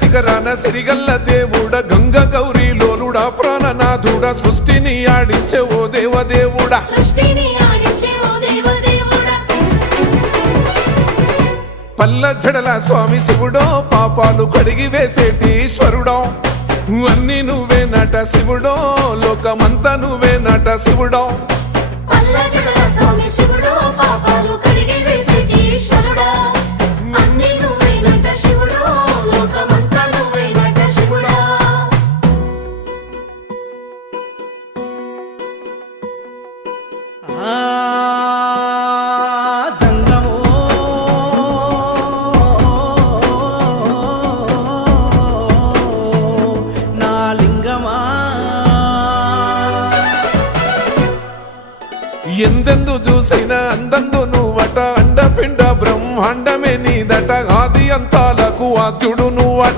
శిఖరాన సిరిగల్ల దేవుడ గంగ గౌరీ లోలుడా ప్రాణనాథుడా సృష్టిని ఆడించే ఓ దేవదేవుడా పల్ల జడల స్వామి శివుడో పాపాలు కడిగి వేసేటి ఈశ్వరుడో అన్ని నువ్వే నట శివుడో లోకమంతా నువ్వే నట శివుడో ఎందెందు చూసిన అందందు నువ్వట అండపిండ బ్రహ్మాండమే నీదట ఆది అంతాలకు ఆద్యుడు